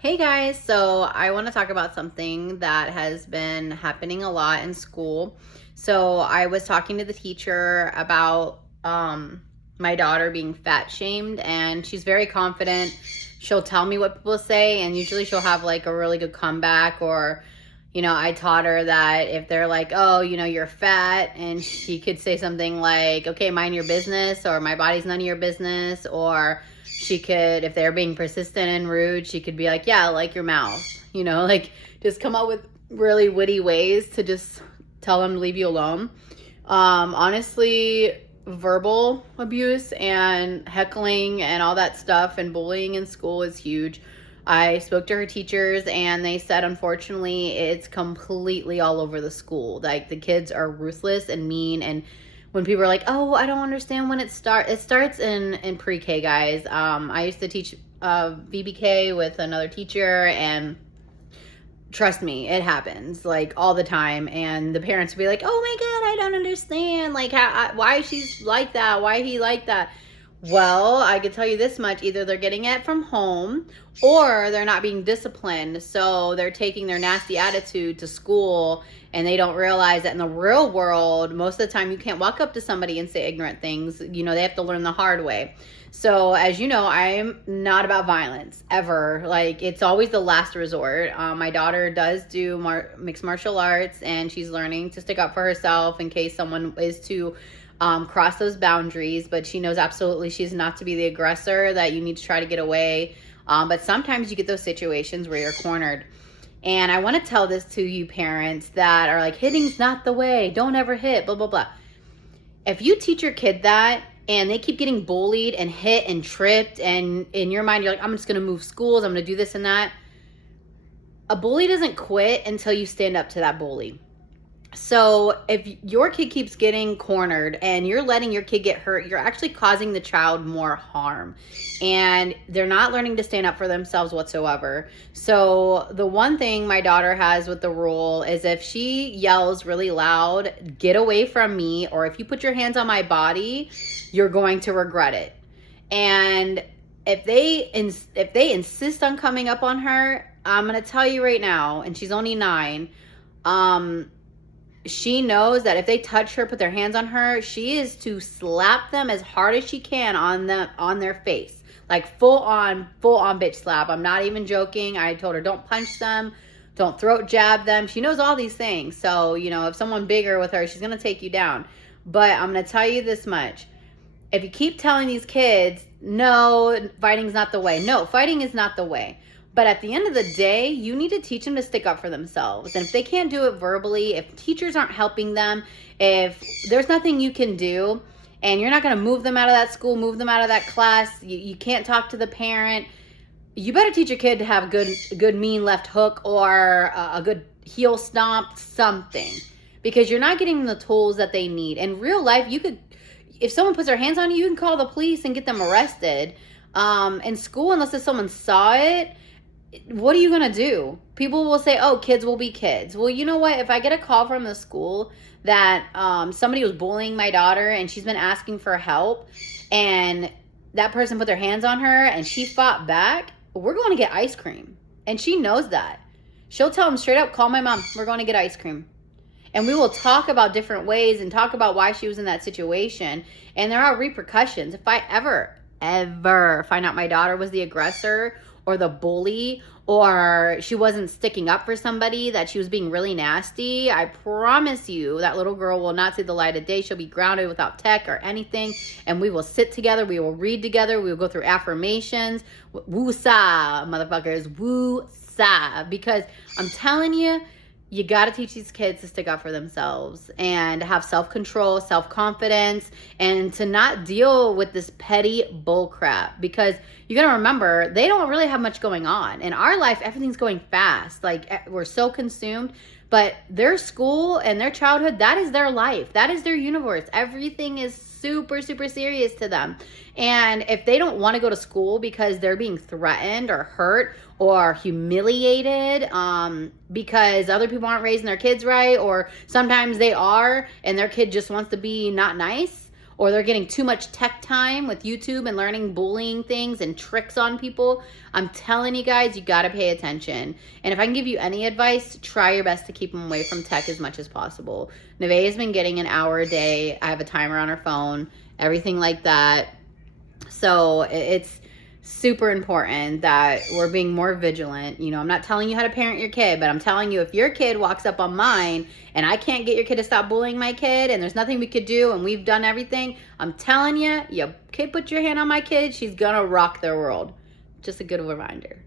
Hey guys, so I want to talk about something that has been happening a lot in school. So I was talking to the teacher about my daughter being fat shamed, and she's very confident. She'll tell me what people say, and usually she'll have like a really good comeback. Or, I taught her that if they're like, oh, you're fat, and she could say something like, okay, mind your business, or my body's none of your business, or she could, if they're being persistent and rude, she could be like, yeah, like your mouth, like just come up with really witty ways to just tell them to leave you alone. Honestly, verbal abuse and heckling and all that stuff and bullying in school is huge. I spoke to her teachers and they said, unfortunately, it's completely all over the school. Like, the kids are ruthless and mean. And when people are like, oh, I don't understand when it starts in pre-K, guys. I used to teach VBK with another teacher, and trust me, it happens like all the time. And the parents will be like, oh my God, I don't understand. Like, why she's like that? Why he like that? Well, I could tell you this much. Either they're getting it from home or they're not being disciplined. So they're taking their nasty attitude to school, and they don't realize that in the real world, most of the time you can't walk up to somebody and say ignorant things. They have to learn the hard way. So as you know, I'm not about violence ever. Like, it's always the last resort. My daughter does do mixed martial arts, and she's learning to stick up for herself in case someone is to cross those boundaries, but she knows absolutely she's not to be the aggressor, that you need to try to get away. But sometimes you get those situations where you're cornered. And I want to tell this to you parents that are like, hitting's not the way, don't ever hit, blah, blah, blah. If you teach your kid that and they keep getting bullied and hit and tripped, and in your mind you're like, I'm just going to move schools, I'm going to do this and that. A bully doesn't quit until you stand up to that bully. So if your kid keeps getting cornered and you're letting your kid get hurt, you're actually causing the child more harm, and they're not learning to stand up for themselves whatsoever. So the one thing my daughter has with the rule is, if she yells really loud, get away from me, or if you put your hands on my body, you're going to regret it. And if they insist on coming up on her, I'm going to tell you right now, and she's only 9, she knows that if they touch her, put their hands on her, she is to slap them as hard as she can on their face. Like full on bitch slap. I'm not even joking. I told her, don't punch them, don't throat jab them. She knows all these things. So, if someone bigger with her, she's going to take you down. But I'm going to tell you this much. If you keep telling these kids, no, fighting's not the way. No, fighting is not the way. But at the end of the day, you need to teach them to stick up for themselves. And if they can't do it verbally, if teachers aren't helping them, if there's nothing you can do, and you're not going to move them out of that school, move them out of that class, you can't talk to the parent, you better teach your kid to have a good mean left hook, or a good heel stomp, something. Because you're not getting them the tools that they need. In real life, if someone puts their hands on you, you can call the police and get them arrested. In school, unless if someone saw it, what are you going to do? People will say, oh, kids will be kids. Well, you know what? If I get a call from the school that somebody was bullying my daughter and she's been asking for help, and that person put their hands on her and she fought back, we're going to get ice cream. And she knows that. She'll tell them straight up, call my mom. We're going to get ice cream. And we will talk about different ways and talk about why she was in that situation. And there are repercussions. If I ever find out my daughter was the aggressor or the bully, or she wasn't sticking up for somebody, that she was being really nasty, I promise you that little girl will not see the light of day. She'll be grounded without tech or anything, and we will sit together, we will read together, we will go through affirmations, woo-sa, motherfuckers, woo-sa, because I'm telling you, you got to teach these kids to stick up for themselves and have self-control, self-confidence, and to not deal with this petty bull crap. Because you got to remember, they don't really have much going on. In our life, everything's going fast. Like, we're so consumed. But their school and their childhood, that is their life. That is their universe. Everything is super, super serious to them. And if they don't want to go to school because they're being threatened or hurt or humiliated because other people aren't raising their kids right, or sometimes they are and their kid just wants to be not nice, or they're getting too much tech time with YouTube and learning bullying things and tricks on people, I'm telling you guys, you got to pay attention. And if I can give you any advice, try your best to keep them away from tech as much as possible. Nevaeh has been getting an hour a day. I have a timer on her phone, everything like that. So it's super important that we're being more vigilant. You know, I'm not telling you how to parent your kid, but I'm telling you, if your kid walks up on mine and I can't get your kid to stop bullying my kid and there's nothing we could do and we've done everything, I'm telling you, your kid put your hand on my kid, she's gonna rock their world. Just a good reminder.